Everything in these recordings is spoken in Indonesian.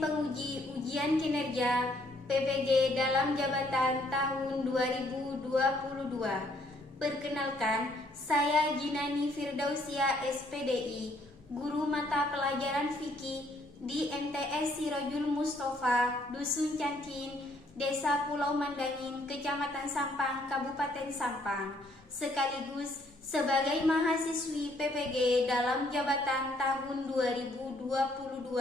penguji ujian kinerja PPG dalam jabatan tahun 2022. Perkenalkan, saya Jinani Firdausia SPDI, guru mata pelajaran fikih di MTS Sirojul Mustafa, Dusun Cantin, Desa Pulau Mandangin, Kecamatan Sampang, Kabupaten Sampang, sekaligus sebagai mahasiswi PPG dalam jabatan tahun 2022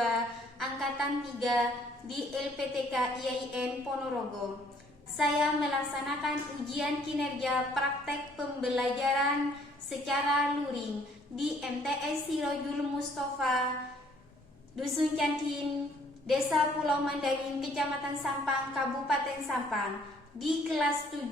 Angkatan 3 di LPTK IAIN Ponorogo. Saya melaksanakan ujian kinerja praktek pembelajaran secara luring di MTS Sirojul Mustafa, Dusun Cantin, Desa Pulau Mandangin, Kecamatan Sampang, Kabupaten Sampang, di kelas 7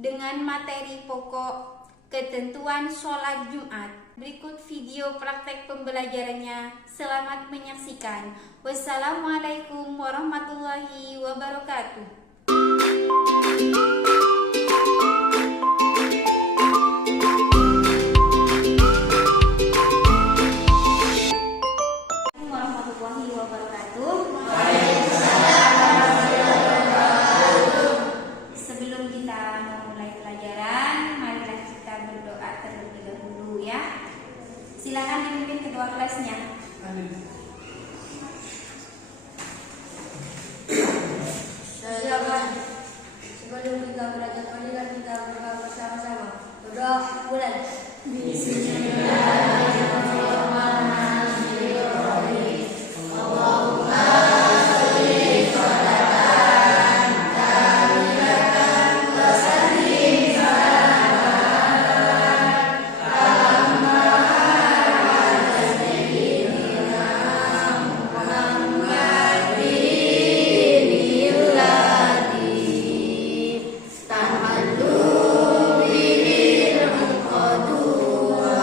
dengan materi pokok ketentuan sholat Jumat. Berikut video praktek pembelajarannya. Selamat menyaksikan. Wassalamualaikum warahmatullahi wabarakatuh. Warahmatullahi wabarakatuh. Sebelum kita memulai pelajaran, marilah kita berdoa terlebih dahulu ya. Silakan dipimpin kedua kelasnya. Silakan. Sebelum kita belajar pelajaran, kita berdoa bersama-sama. Berdoa mulai. Bismillahirrahmanirrahim. Allahumma sholli sholatan kamilatan wa sallim salaman tamman ala sayyidina Muhammadin alladhi tahallu bihil uqadu wa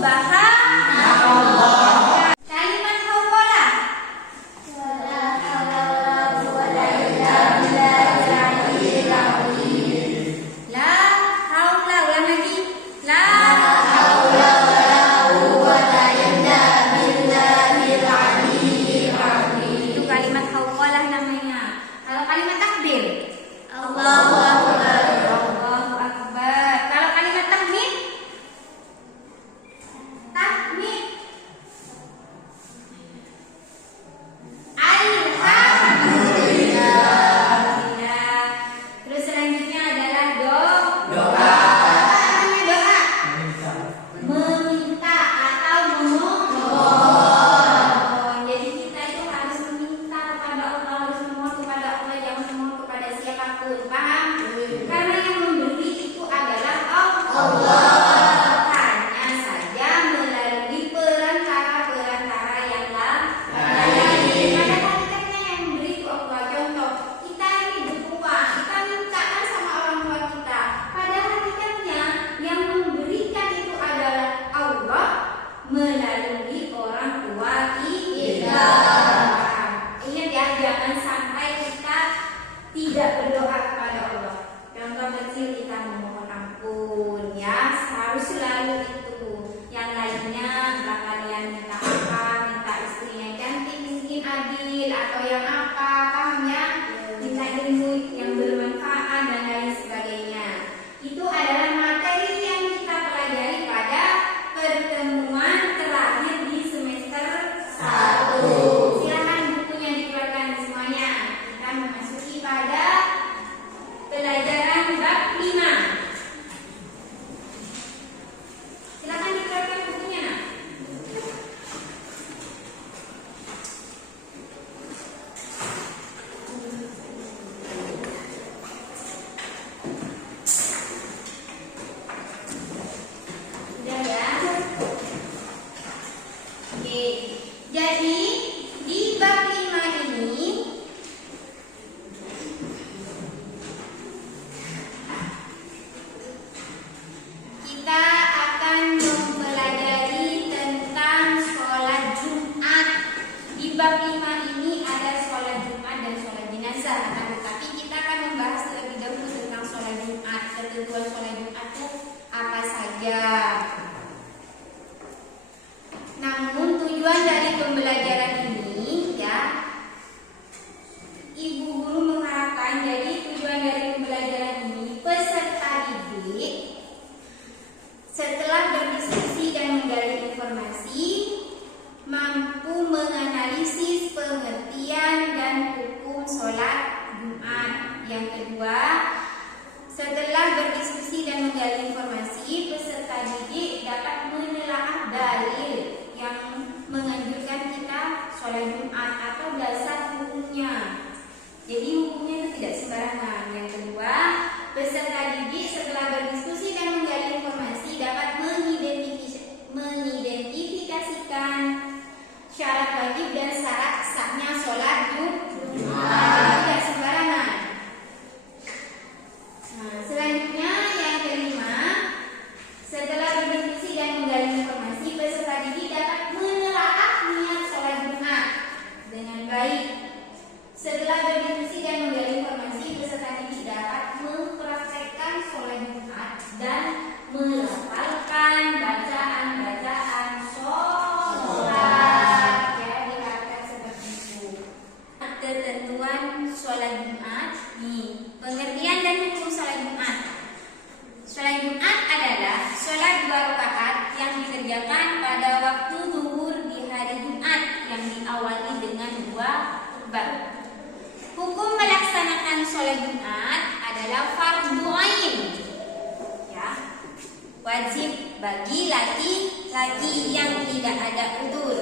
subhanallah. Kalimat hauqalah. La haula, ulang lagi. La haula wala quwwata illa billahil aliyyil azim. Itu kalimat hauqalah namanya. Kalau kalimat takbir, Allahu akbar. Allahu akbar. Kalau kalimat tahmid, tahmid. Alhamdulillah. Terus selanjutnya adalah doa. Doa. Meminta atau memohon. Jadi kita itu harus meminta kepada Allah, harus memohon kepada Allah, jangan memohon kepada siapapun. Paham? Karena yang memberi itu adalah Allah. Hanya saja melalui perantara yang lain. Pada hakikatnya yang memberi itu Allah. Contoh, kita ini berdoa, kita mintakan sama orang tua kita. Pada hakikatnya yang memberikan itu adalah Allah melalui orang tua kita. Ingat ya, jangan sampai kita tidak berdoa kepada Allah. Contoh kecil, kita memohon ampun ya, harus selalu itu. Yang lainnya kalian minta apa, minta istrinya cantik, miskin, adil, atau yang apa, paham ya? Minta ilmu yang bermanfaat dan lain sebagainya. Itu adalah materi yang kita pelajari pada pertemuan terakhir di semester 1. Silakan bukunya dikeluarkan semuanya. Kita memasuki pada pelajaran bab 5. Silakan dikeluarkan bukunya, nak. Sudah ya? Oke. Jadi di bab 5 ini kita akan mempelajari tentang sholat Jumat. Di bab 5 ini ada sholat Jumat dan sholat jenazah. Tapi kita akan membahas terlebih dahulu tentang sholat Jumat. Ketentuan sholat Jumat itu apa saja. Namun tujuan dari pembelajaran ini ya, Ibu guru mengharapkan, jadi tujuan dari pembelajaran ini peserta didik setelah berdiskusi dan menggali informasi mampu menganalisis pengertian dan hukum sholat Jumat. Yang kedua, setelah berdiskusi dan menggali informasi, peserta didik dapat menelaah dalil yang menganjurkan kita sholat Jumat atau dasar hukumnya. Jadi hukumnya itu tidak sembarangan. Yang kedua, peserta didik setelah berdiskusi dan menggali informasi dapat mengidentifikasikan syarat wajib dan syarat sahnya sholat Jumat. Tidak sembarangan. Nah, selanjutnya yang kelima, setelah berdiskusi dan menggali informasi, peserta didik dapat menelaah niat sholat Jumat dengan baik. Setelah berdiskusi dan menggali informasi, peserta didik dapat mempraktekkan sholat Jumat dan melafalkan bacaan-bacaan sholat. Ya, diharapkan seperti itu. Ketentuan sholat Jumat. Nih, pengertian dan hukum sholat Jumat. Sholat Jumat adalah sholat 2 rakaat yang dikerjakan pada waktu zuhur di hari Jumat yang diawali dengan 2 khutbah. Hukum melaksanakan sholat Jumat adalah fardu ain, ya, wajib bagi laki-laki yang tidak ada udzur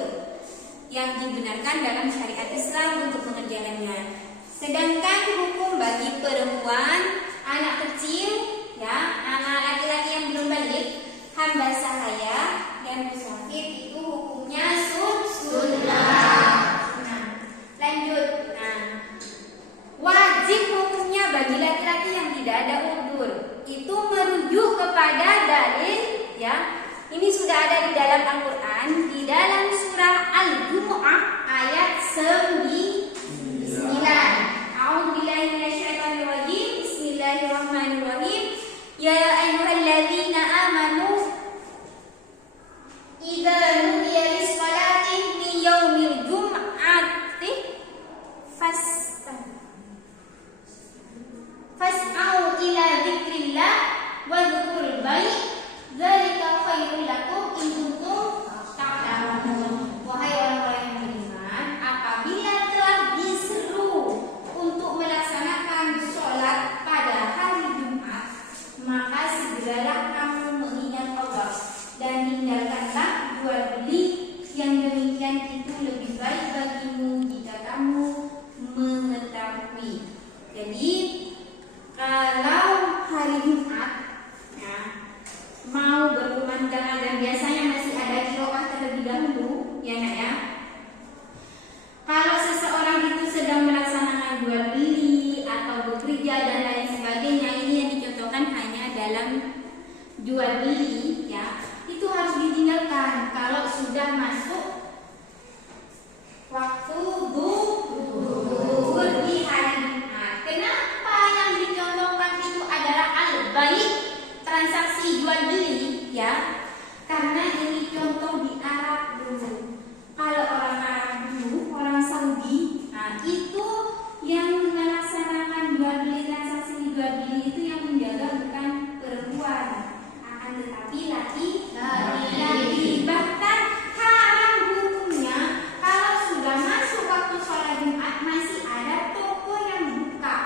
yang dibenarkan dalam syariat Islam untuk mengerjakannya. Sedangkan hukum bagi perempuan, anak kecil, ya, anak laki-laki yang belum balik, hamba sahaya dan musafir itu hukumnya sunnah. Nah, lanjut. Nah, wajib hukumnya bagi laki-laki yang tidak ada udzur itu merujuk kepada dalil, ya. Ini sudah ada di dalam dalam Al-Quran di dalam surah Al-Jumu'ah ayat 9. A'udzubillahi minasyaitonirrajim. Bismillahirrahmanirrahim. Ya ayyuhalladzina amanu idza nudiya lis-salati min yaumil jum'ati fas'au ila dzikrillah wa dzikrul bait dzalika khairul lakum in kuntum ta'lamun. Wahai orang-orang yang beriman, apabila telah diseru untuk melaksanakan sholat pada hari Jumat, maka segeralah kamu mengingat Allah dan tinggalkanlah jual beli, yang demikian itu lebih baik bagimu jika kamu mengetahui. Jadi kalau hari Jumat mau berkumandang dan biasanya masih ada qiraah terlebih dahulu, ya nak ya. Kalau seseorang itu sedang melaksanakan jual beli atau bekerja dan lain sebagainya, ini yang dicontohkan hanya dalam jual beli, ya, itu harus ditinggalkan kalau sudah masuk waktu zuhur di hari Jumat. Kenapa yang dicontohkan itu adalah al-bait, transaksi jual beli, ya? Karena ini contoh di Arab dulu. Kalau orang Arab dulu, orang Saudi, nah itu yang melaksanakan jual beli, transaksi jual beli itu yang menjaga bukan perempuan, akan tetapi laki-laki. Bahkan haram hukumnya kalau sudah masuk waktu sholat Jumat masih ada toko yang buka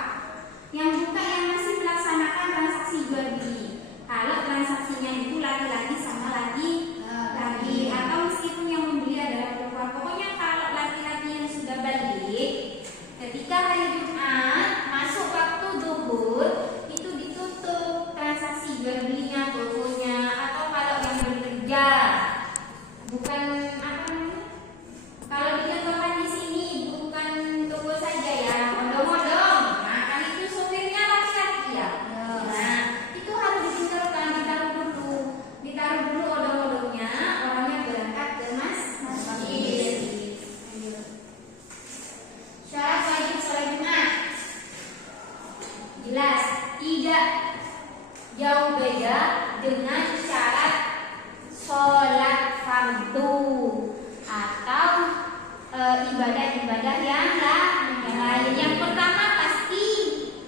yang masih melaksanakan transaksi jual beli. Kalau transaksinya itu laki-laki sama laki-laki, atau meskipun yang membeli adalah perempuan, pokoknya kalau laki-laki yang sudah balik ketika hari Jumat masuk waktu zuhur itu ditutup transaksi jual belinya, tokonya, atau kalau yang bekerja bukan apa namanya, kalau dicontohkan di sini bukan toko saja ya, odong-odong, nah kan itu sopirnya laki-laki ya. Nah itu harus ditinggalkan, ditaruh dulu odong-odongnya, orangnya berangkat ke masjid. Syarat wajib sholat Jumat jelas tidak jauh beda dengan syarat sholat fardu atau ibadah-ibadah yang lain. Yang pertama pasti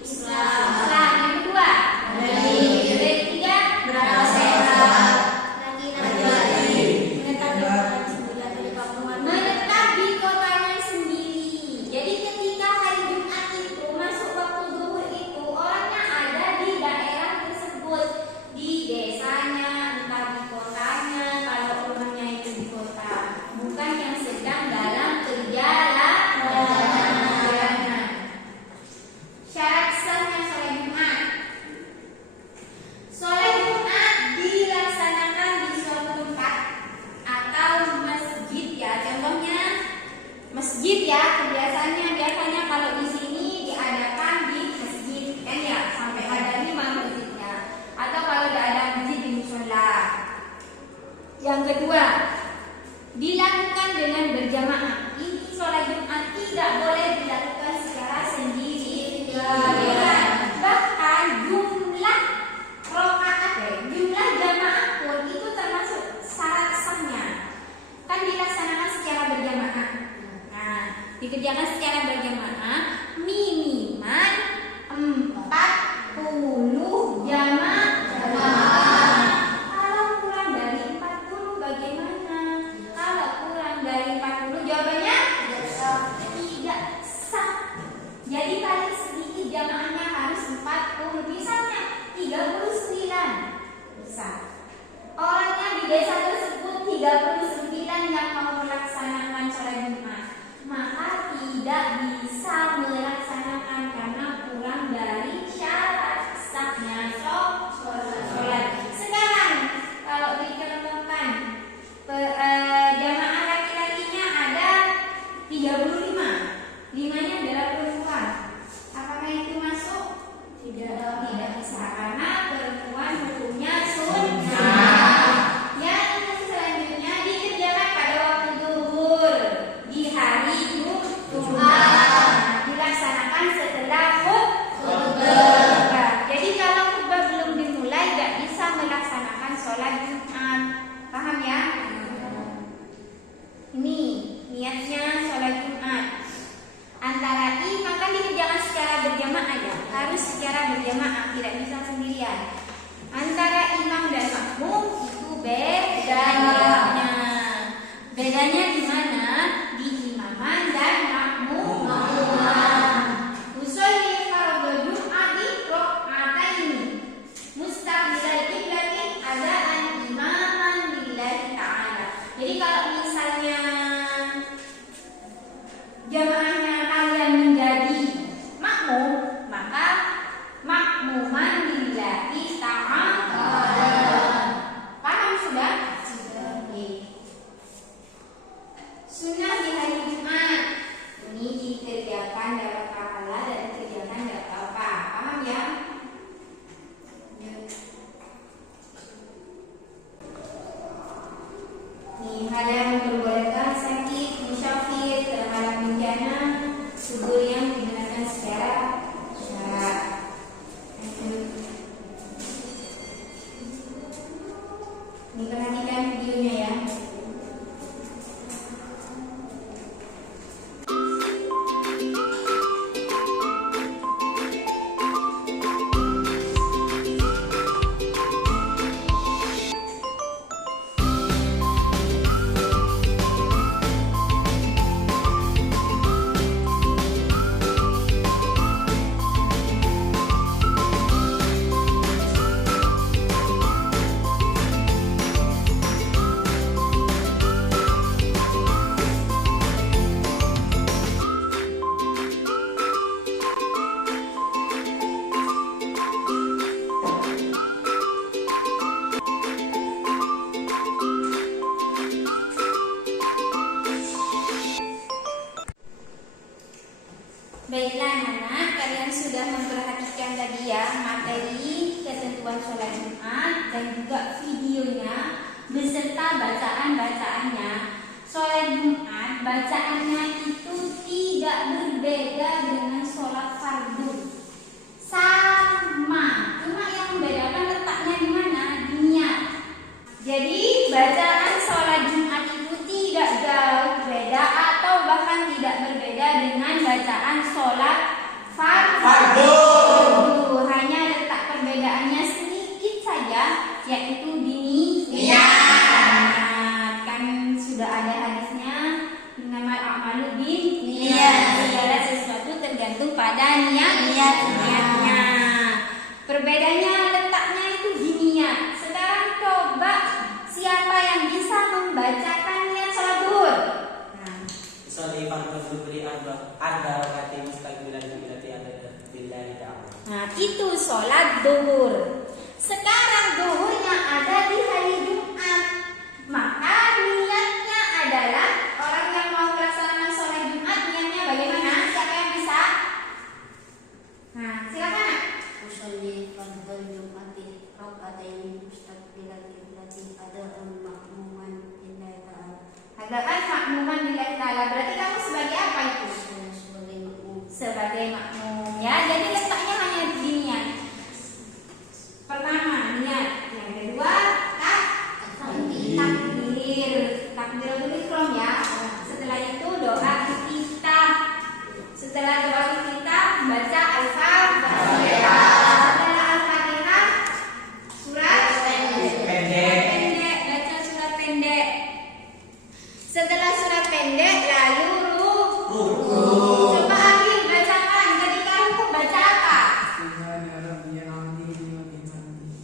Islam. Yang kedua ketiga menetap di kotanya sendiri. Jadi ketika hari Jumat itu masuk waktu zuhur itu orangnya ada di daerah tersebut, di desanya, entah di kotanya, kalau rumahnya itu di kota, bukan yang sedang dalam perjalanan. Syarat sahnya sholat Jumat. Sholat Jumat dilaksanakan di suatu tempat atau masjid, ya. Contohnya masjid, ya. Biasanya kalau di sini diadakan di masjid, kan ya, sampai ada 5 masjidnya. Atau kalau tidak ada masjid di musola. Yang kedua, dilakukan dengan berjamaah. Ini sholat Jumat tidak boleh dilakukan secara sendiri. Bahkan jumlah jumlah jamaah pun itu termasuk syarat sahnya. Kan dilaksanakan secara berjamaah. Nah, dikerjakan secara berjamaah minimal 40 jamaah. Kalau kurang dari 40 bagaimana? Kalau kurang dari 40 jawabannya tidak sah. Jadi paling sedikit jamaahnya harus 40. Misalnya 39 bisa. Orangnya di desa tersebut 39 yang mau melaksanakan sholat Jumat, maka tidak bisa melaksanakan karena kurang dari syarat sahnya sholat. Sekarang kalau dicontohkan jamaah laki-lakinya ada 35, 5-nya adalah perempuan, apakah itu masuk? Tidak bisa, karena perempuan hukumnya sunnah. Yang selanjutnya niatnya sholat Jumat. Antara imam kan dikerjakan secara berjamaah ya, harus secara berjamaah, tidak bisa sendirian. Antara imam dan makmum itu bedanya. Bedanya di mana? Di imaman dan makmuman. Usolli fardhu Jum'ati rakaataini mustaqbilal qiblatin adaan imaman lillahi ta'ala. Jadi kalau misalnya jamaahnya kalian menjadi makmum, maka makmuman lillahi ta'ala. Paham sudah? Oke. Sunnah di hari Jumat ini dikerjakan dapat pahala dan dikerjakan tidak apa-apa. Paham ya? Nih, ada memperbolehkan sakit, musafir, terhadap bencana, subur yang digunakan secara syarat. Ini perhatikan videonya ya. Baiklah anak-anak, kalian sudah memperhatikan tadi ya materi ketentuan sholat Jumat dan juga videonya beserta bacaan-bacaannya. Sholat Jumat bacaannya itu tidak berbeda dengan sholat fardu. Sama, cuma yang membedakan letaknya di mana? Di niat. Jadi bacaan sholat Jumat itu tidak jauh beda atau bahkan tidak berbeda dengan bacaan sholat fardu. Hanya letak perbedaannya sedikit saja, yaitu di niat. Kan sudah ada hadisnya, innamal a'malu binniyat. Segala sesuatu tergantung pada niatnya. Perbedaannya letaknya itu di niat. Sekarang coba siapa yang bisa membacakan niat sholat duhur? Usolli fardhu zuhri arba rakaat mustaqbilal qiblati lillahi ta'ala. Nah, itu sholat duhur. Sekarang duhurnya ada di hari Jumat. Maka niatnya adalah orang yang mau melaksanakan sholat Jumat, niatnya bagaimana? Siapa yang bisa? Nah, silakan nak. Usolli fardhu Jum'ati raka'ataini mustaqbilal qiblati adaan makmuman lillahi ta'ala. Adaan makmuman lillahi ta'ala. Berarti kamu sebagai apa itu? Saya sebagai makmum. Sebagai makmum ya. Jadi letaknya hanya di niat. Pertama niat, yang kedua takbir. Takbiratul ihram ya. Setelah itu doa iftitah. Setelah doa iftitah baca Al-Fatihah. Setelah Al-Fatihah surat pendek. Baca surat pendek. Setelah surat pendek lalu ruku. Coba Agil bacakan. Ketika ruku baca apa?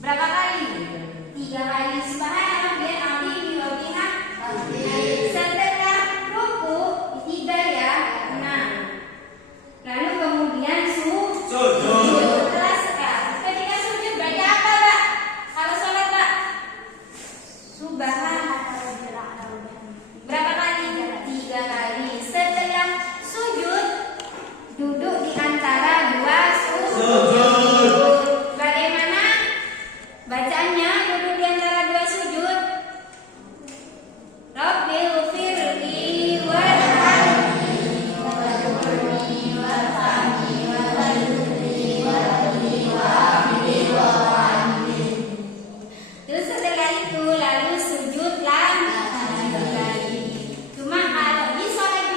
Berapa kali? 3 kali. Subhanallah rabbiyal azim wa bihamdihi. Setelah ruku 3 ya. Nah. Lalu kemudian sujud. Setelah ketika sujud baca apa, Pak? Kalau sholat, Pak? Berapa kali? 3 kali. Setelah sujud duduk di antara 2 sujud. Bagaimana bacaannya duduk di antara 2 sujud? Rabbighfirli warhamni Terus setelah itu lalu sujud lagi. Cuma kalau di sholat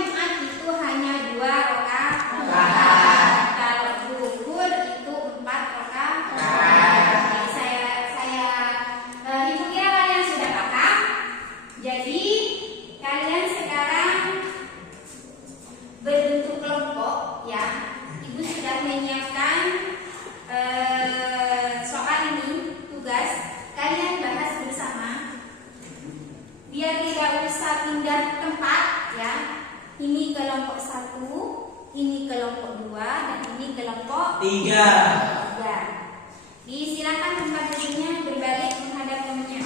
Kalian sekarang berbentuk kelompok ya. Ibu sudah menyiapkan soal ini, tugas kalian bahas bersama. Biar tidak usah pindah tempat ya. Ini kelompok 1, ini kelompok 2, dan ini kelompok 3. 3. Disilakan tempat duduknya berbalik menghadap temannya.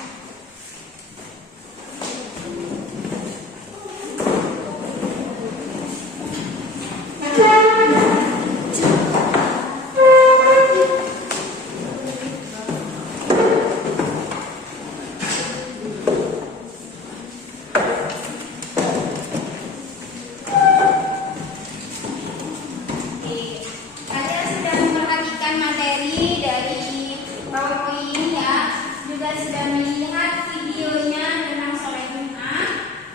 Kalian sudah memperhatikan materi dari PowerPoint ini ya, juga sudah melihat videonya tentang sholat Jumat.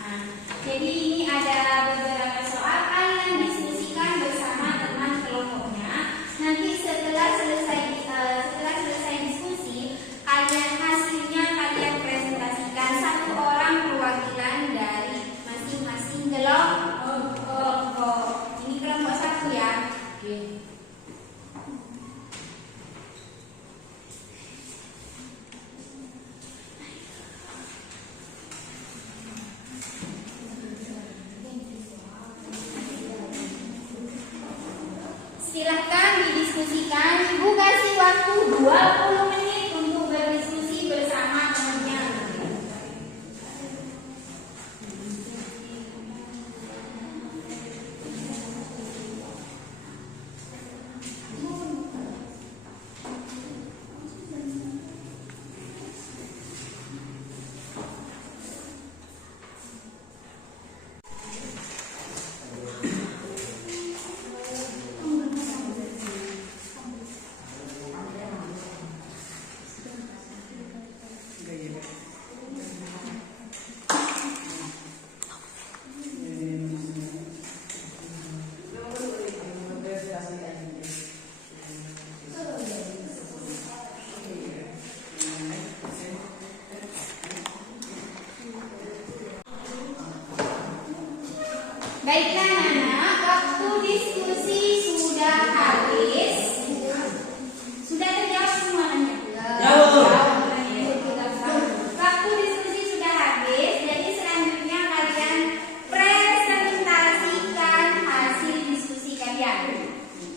Nah, jadi ini ada beberapa soal kalian diskusikan bersama teman kelompoknya. Nanti setelah selesai diskusi, kalian hasilnya kalian presentasikan satu orang perwakilan dari masing-masing kelompok. Ini kelompok 1 ya. Silahkan didiskusikan. Ibu kasih waktu 20 menit untuk berdiskusi bersama temannya. Baiklah anak, waktu diskusi sudah habis. Sudah terjawab semuanya? Jawab. Waktu diskusi sudah habis, jadi selanjutnya kalian presentasikan hasil diskusi kalian.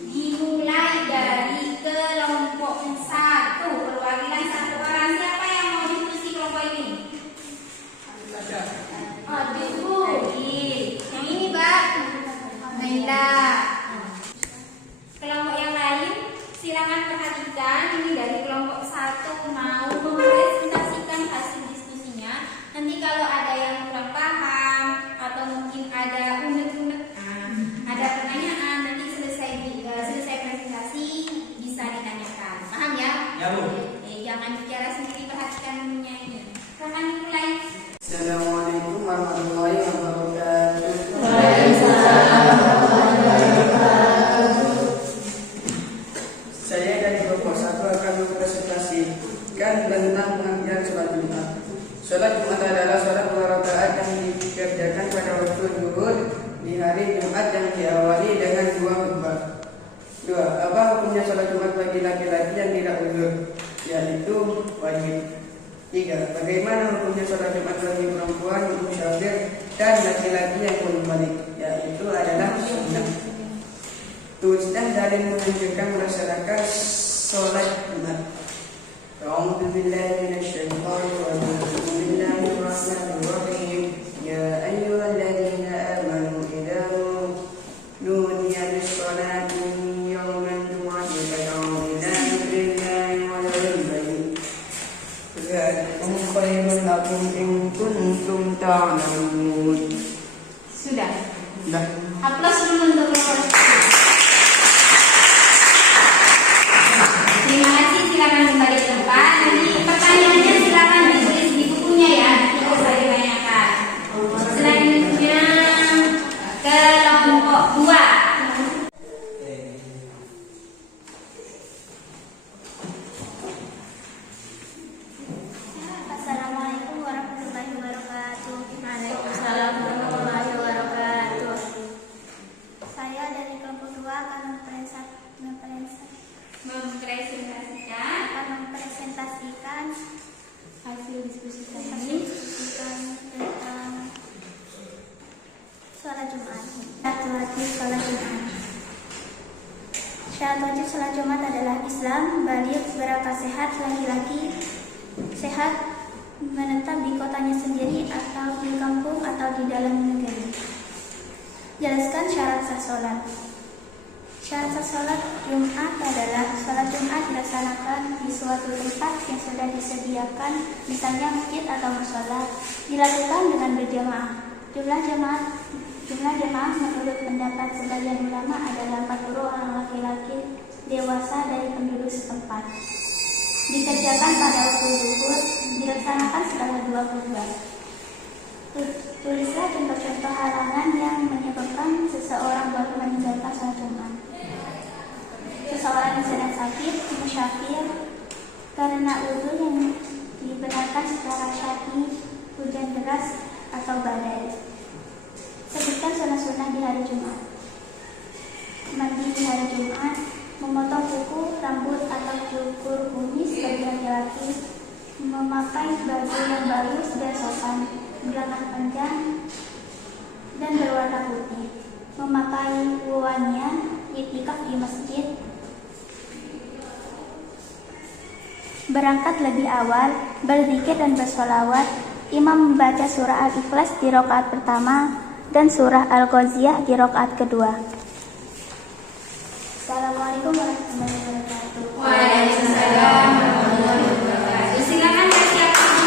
Dimulai dari kelompok 1, perwakilan 1 orang. Siapa yang mau diskusi kelompok ini? Oh, Ibu. Yang ini, Mbak. Naila. Kelompok yang lain, silakan perhatikan. Ini dari kelompok 1 mau mempresentasikan hasil diskusinya. Nanti kalau ada yang kurang paham atau mungkin ada unek-unek, ada pertanyaan, nanti selesai presentasi bisa ditanyakan. Paham ya? Ya, Bu. Jangan bicara sendiri, perhatikan dunia ini. Silakan dimulai. Assalamualaikum warahmatullahi wabarakatuh. Saya dari kelompok 1 akan mempresentasikan tentang pengertian sholat Jumat. Sholat Jumat adalah sholat 2 rakaat yang dikerjakan pada waktu zuhur di hari Jumat yang diawali dengan 2 khutbah. 2. Apa hukumnya sholat Jumat bagi laki-laki yang tidak uzur? Yaitu wajib. 3. Bagaimana hukumnya sholat Jumat bagi perempuan, musafir, dan laki-laki yang belum balik? Yaitu adalah sunnah. Sudah saling menunjukkan melaksanakan sholat Jumat. A'udzu billahi minasyaitonir rajim. Bismillahirrahmanirrahim. Ya ayyuhalladzina amanu idza nudiya lis-sholati min yawmil jumu'ati fad'u ila dzikrillahi wa dharul bayt. Dzalikum khairun lakum in kuntum ta'lamun. Sudah. Dah. Aplaus dulu untuk kelompok 1. Terima kasih, silakan kembali ke tempat. Nanti pertanyaannya silakan ditulis di bukunya ya, tidak usah ditanyakan. Selanjutnya kelompok 2. Assalamualaikum warahmatullahi wabarakatuh. Waalaikumsalam. sholat Jumat. Syarat wajib sholat Jumat. Syarat wajib sholat Jumat adalah Islam, balik, berakal sehat, laki-laki sehat, menetap di kotanya sendiri atau di kampung atau di dalam negeri. Jelaskan syarat sah sholat. Syarat sah sholat Jumat adalah sholat Jumat dilaksanakan di suatu tempat yang sudah disediakan, misalnya masjid atau mushola, dilakukan dengan berjamaah. Jumlah jamaah menurut pendapat sebagian ulama adalah 40 orang laki-laki dewasa dari penduduk setempat. Dikerjakan pada waktu zuhur, dilaksanakan setelah 2 khutbah. Tulislah contoh-contoh halangan yang menyebabkan seseorang baru meninggalkan sholat Jumat. Seseorang yang sedang sakit, musyafir, karena uzur yang dibenarkan secara syar'i, hujan deras atau badai. Sebutkan sunnah-sunnah di hari Jumat. Mandi di hari Jumat, memotong kuku, rambut atau cukur kumis bagi laki-laki, memakai baju yang bagus dan sopan, berlengan panjang dan berwarna putih, memakai wuwannya, iktikaf di masjid, berangkat lebih awal, berzikir dan bersolawat. Imam membaca surah Al-Ikhlas di rakaat pertama dan surah Al-Ghaziyah di rakaat kedua. Assalamualaikum warahmatullahi wabarakatuh. Waalaikumsalam warahmatullahi wabarakatuh. Silakan siapkan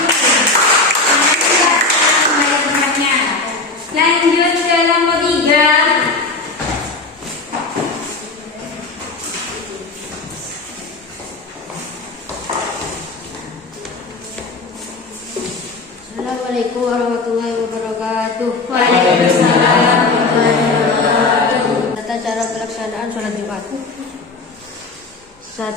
kembali tempatnya. Lanjut ke nomor 3. Assalamualaikum warahmatullahi wabarakatuh. Waalaikumsalam warahmatullahi wabarakatuh. Tata cara pelaksanaan sholat Jumat. 1.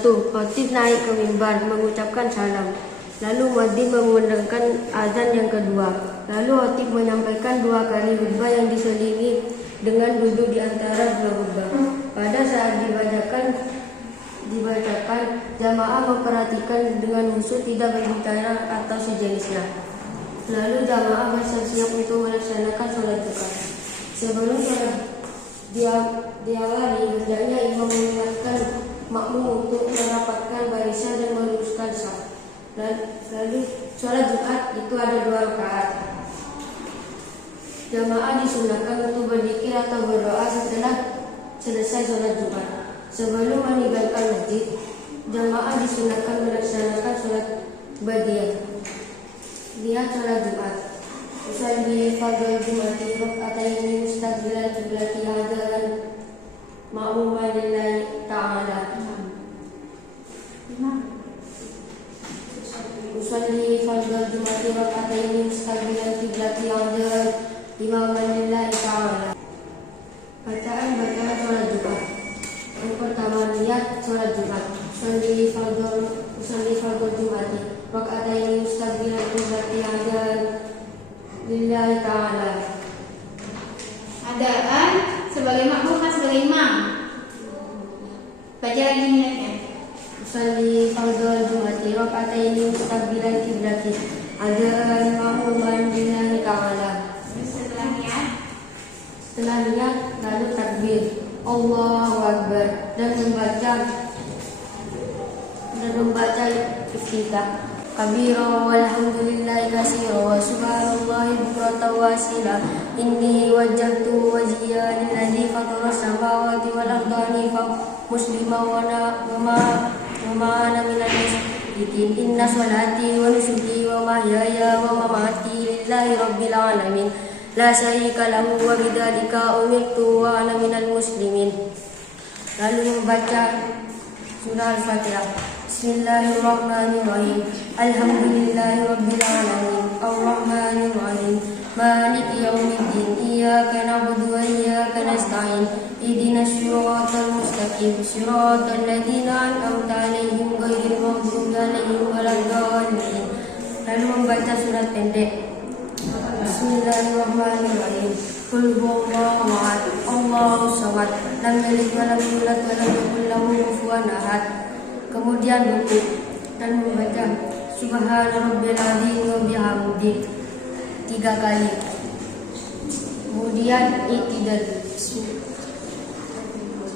Khatib naik ke mimbar mengucapkan salam. Lalu muadzin mengumandangkan azan yang kedua. Lalu khatib menyampaikan 2 kali khutbah yang diselingi dengan duduk di antara 2 khutbah. Pada saat dibacakan, jamaah memperhatikan dengan khusyuk, tidak berbicara atau sejenisnya. Lalu jamaah bersiap-siap untuk melaksanakan sholat Jumat. Sebelum sholat diawali, hendaknya imam mengingatkan makmum untuk merapatkan barisan dan meluruskan shaf. Lalu sholat Jumat itu ada 2 rakaat. Jamaah disunahkan untuk berzikir atau berdoa setelah selesai sholat Jumat. Sebelum meninggalkan masjid, jamaah disunahkan melaksanakan sholat ba'diyah. Lihat sholat Jumat. Usalli fardhu Jumati raka'ataini mustaqbilan qiblati hadaran ma'muman lillahi ta'ala. Usalli fardhu Jumati raka'ataini mustaqbilan qiblati hadaran imaman lillahi ta'ala. Bacaan sholat Jumat. Yang pertama, niat sholat Jumat. Usalli fardhu Jumati raka'ataini mustaqbilan qiblati hadaran lillahi ta'ala. Adaan sebagai makmum kan sebagai imam. Baca lagi niatnya. Usalli fardhu Jumati raka'ataini mustaqbilan qiblati hadaran ma'muman lillahi ta'ala. Setelah niat lalu takbir Allahu Akbar dan membaca iftitah. Kabira walhamdulillahi katsira wa subhanallahi bukratan wa asila. Inni wajjahtu wajhiya lilladzi fatara samawati wal arda hanifan musliman wa ma ana minal musyrikin. Inna sholati wa nusuki wa mahyaya wa mamati lillahi rabbil alamin. La syarika lahu wa bidzalika umirtu wa ana minal muslimin. Lalu membaca surah Al-Fatihah. Bismillahirrahmanirrahim. Alhamdulillahi rabbil alamin. Ar-Rahmanir Rahim. Maliki yaumiddin. Iyyaka na'budu wa iyyaka nasta'in. Ihdinas siratal mustaqim. Siratal ladzina an'amta 'alaihim ghairil maghdubi 'alaihim waladdallin. Lalu membaca surat pendek. Bismillahirrahmanirrahim. Qul huwallahu ahad. Allahus samad. Lam yalid wa lam yulad wa lam yakul lahu kufuwan ahad. Kemudian ruku dan membaca Subhana rabbil azim wa bihamdi 3 kali. Kemudian kemudian i'tidal.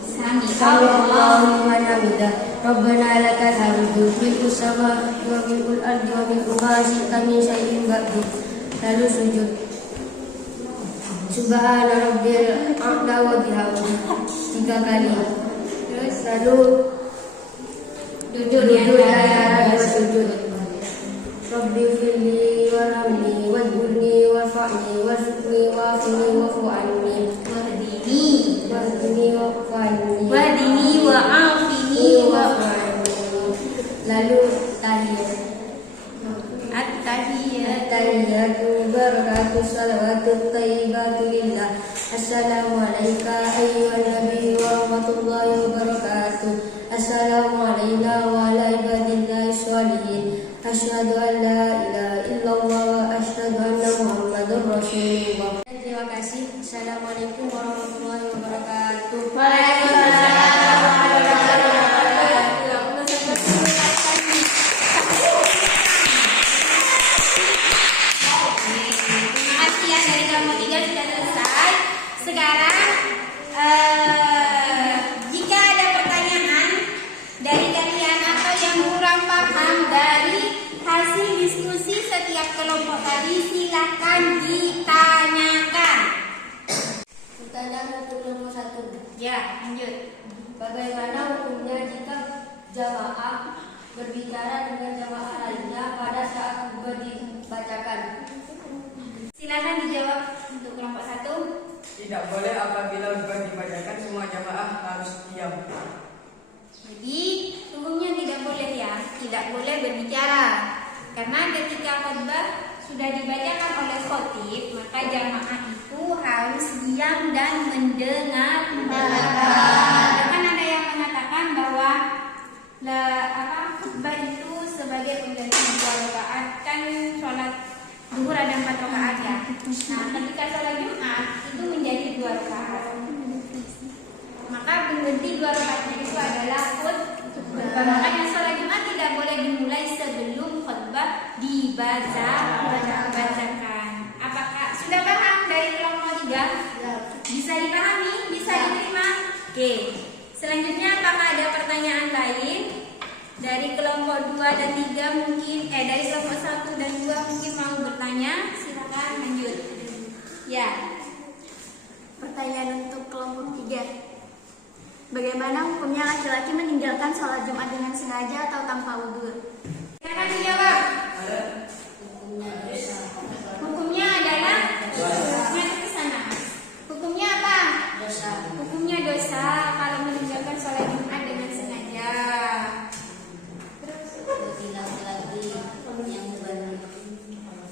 Sami Allahu liman hamidah. Rabbana lakal hamdu mil'us samawati wa mil'ul ardi wa mil'u ma syi'ta min syai'in ba'du. Lalu sujud. Subhana rabbil a'la wa bihamdi 3 kali. Terus lalu duduk duduk di antara antara sujud. Rabbi firli warhamni wajburni warfa'ni warzuqni wa'afini wa'fu anni wahdini wa'fu anni wadini wa afini wa lalu tahiyat. at-tahiyyat. Tahiyatu barakatuh salawatu thayyibatu lillah. Assalamu alayka ayyuhan nabi wa rahmatullahi wa barakatuh. Assalamu alayna wa ala ibadillahi sholihin. Asyhadu an la ilaha illallah wa asyhadu anna muhammadur rasulullah. Terima kasih. Assalamualaikum warahmatullahi wabarakatuh. Waalaikumsalam warahmatullahi wabarakatuh. Terima kasih ya, dari kamu 3 sudah selesai. Sekarang jika ada pertanyaan dari kalian atau yang kurang paham dari hasil diskusi setiap kelompok tadi, silakan ditanyakan. Pertanyaan untuk kelompok 1. Ya, lanjut. Bagaimana hukumnya jika jamaah berbicara dengan jamaah lainnya pada saat khutbah dibacakan? Silakan dijawab untuk kelompok 1. Tidak boleh apabila khutbah dibacakan semua jamaah harus diam. Jadi hukumnya tidak boleh ya, tidak boleh berbicara. Karena ketika khutbah sudah dibacakan oleh khotib, maka jamaah itu harus diam dan mendengar. Bahkan ada yang mengatakan bahwa khutbah itu sebagai pengganti 2 rakaat. Kan sholat zuhur ada 4 rakaat ya. Nah, ketika sholat Jumat itu menjadi 2 rakaat. Maka pengganti 2 rakaatnya itu adalah khutbah. Makanya sholat Jumat tidak boleh dimulai sebelum khutbah dibacakan. Apakah sudah paham dari kelompok 3? Bisa dipahami? Bisa diterima? Oke. Selanjutnya apakah ada pertanyaan lain? Dari kelompok 2 dan 3 mungkin dari kelompok 1 dan 2 mungkin mau bertanya? Silakan lanjut. Ya. Pertanyaan untuk kelompok 3. Bagaimana hukumnya laki-laki meninggalkan sholat Jumat dengan sengaja atau tanpa wudu? Silakan dijawab. Hukumnya adalah mari ke sana. Hukumnya apa? Hukumnya dosa kalau meninggalkan sholat Jumat dengan sengaja.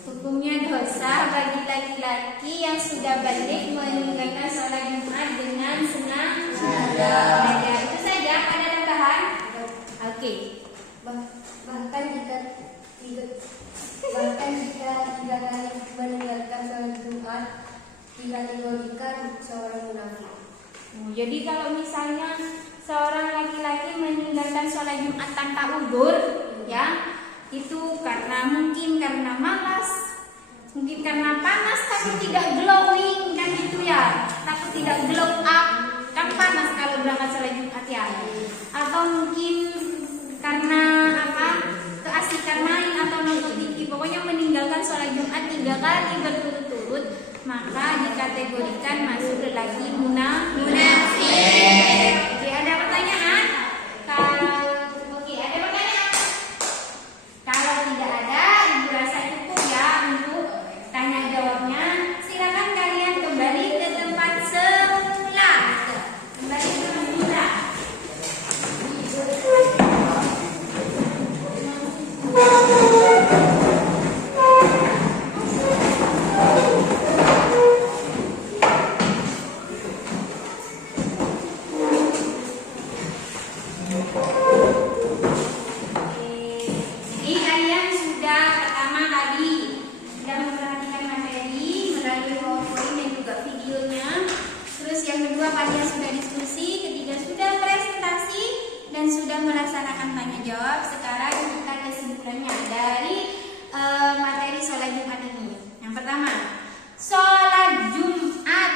Hukumnya dosa bagi laki-laki yang sudah balik meninggalkan sholat Jumat dengan sengaja. Itu saja. Ada tambahan? Oke. Bahkan jika 3 kali meninggalkan sholat Jumat dikategorikan seorang munafik. Jadi kalau misalnya seorang laki-laki meninggalkan sholat Jumat tanpa udzur, ya, itu mungkin karena malas, mungkin karena panas tapi tidak glowing kan gitu ya, takut tidak glow up, kan panas kalau berangkat sholat Jumat ya, atau mungkin karena keasikan main atau nonton TV, pokoknya meninggalkan sholat Jumat 3 kali berturut-turut, maka dikategorikan masuk lelaki munafik. Oke, ada pertanyaan? Oke, ada pertanyaan? Kalau tidak ada, ibu rasa cukup ya untuk tanya jawabnya. Silakan kalian kembali ke tempat semula. Kembali ke tempat semula. Jadi kalian sudah pertama tadi sudah memperhatikan materi melalui PowerPoint dan juga videonya. Terus yang kedua kalian sudah diskusi, ketiga sudah presentasi dan sudah melaksanakan tanya jawab. Sekarang kita kesimpulannya dari materi sholat Jumat ini. Yang pertama, sholat Jumat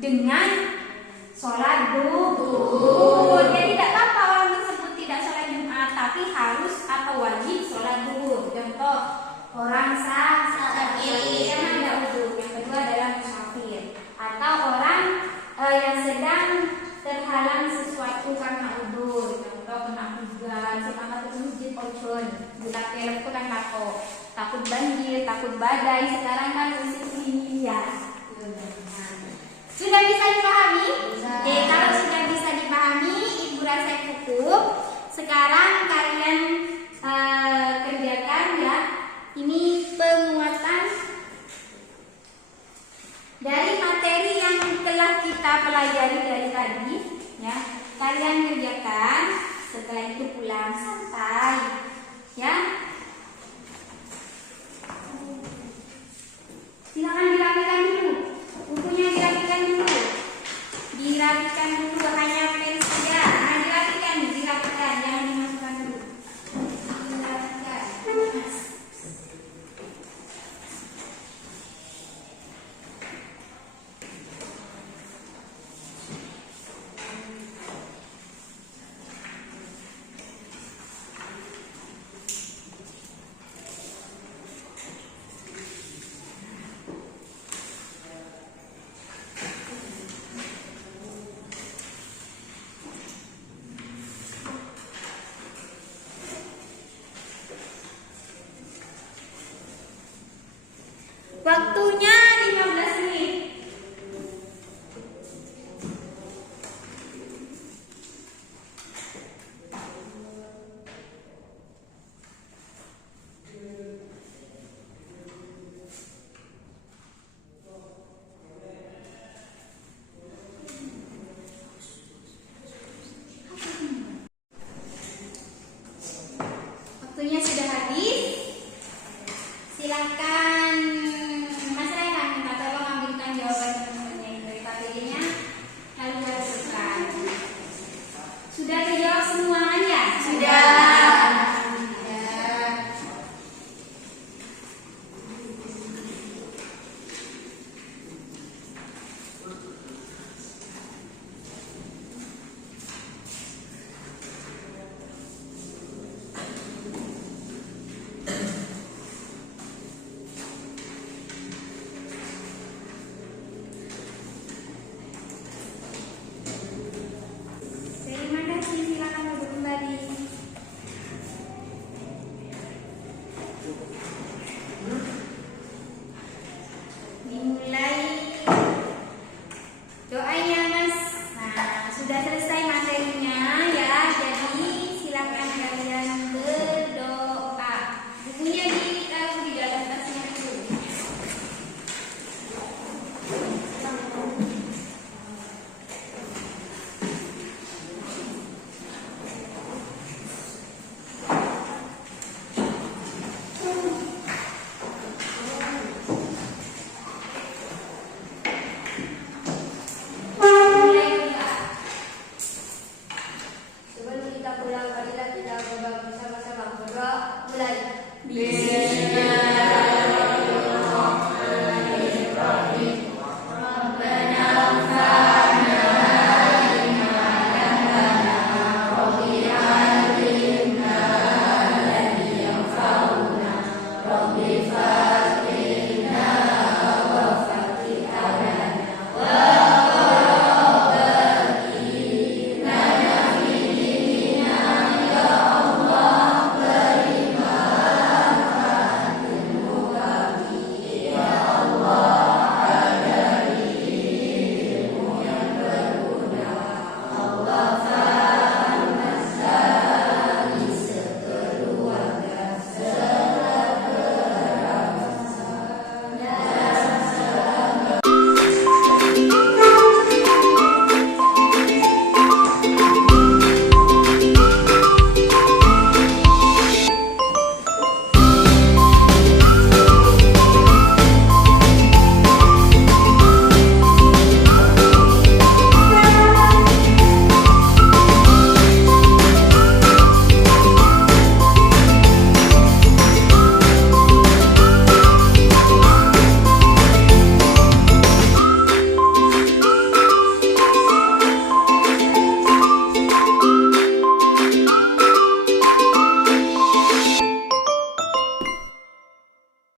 dengan sholat duhur. Jadi tidak apa orang tersebut tidak sholat Jumat, tapi harus atau wajib sholat duhur. Contoh orang sakit yang ada udhu. Yang kedua adalah musafir atau orang yang sedang terhalang sesuatu karena udhu. Contoh kena hujan, semangat terjun ocon, budak kelep itu kan takut banjir, takut badai. Sekarang kan musim ini ya. Sudah bisa dipahami? Oke, kalau sudah bisa dipahami, Ibu rasa cukup. Sekarang kalian kerjakan ya. Ini penguatan dari materi yang telah kita pelajari dari tadi ya. Kalian kerjakan, setelah itu pulang santai ya.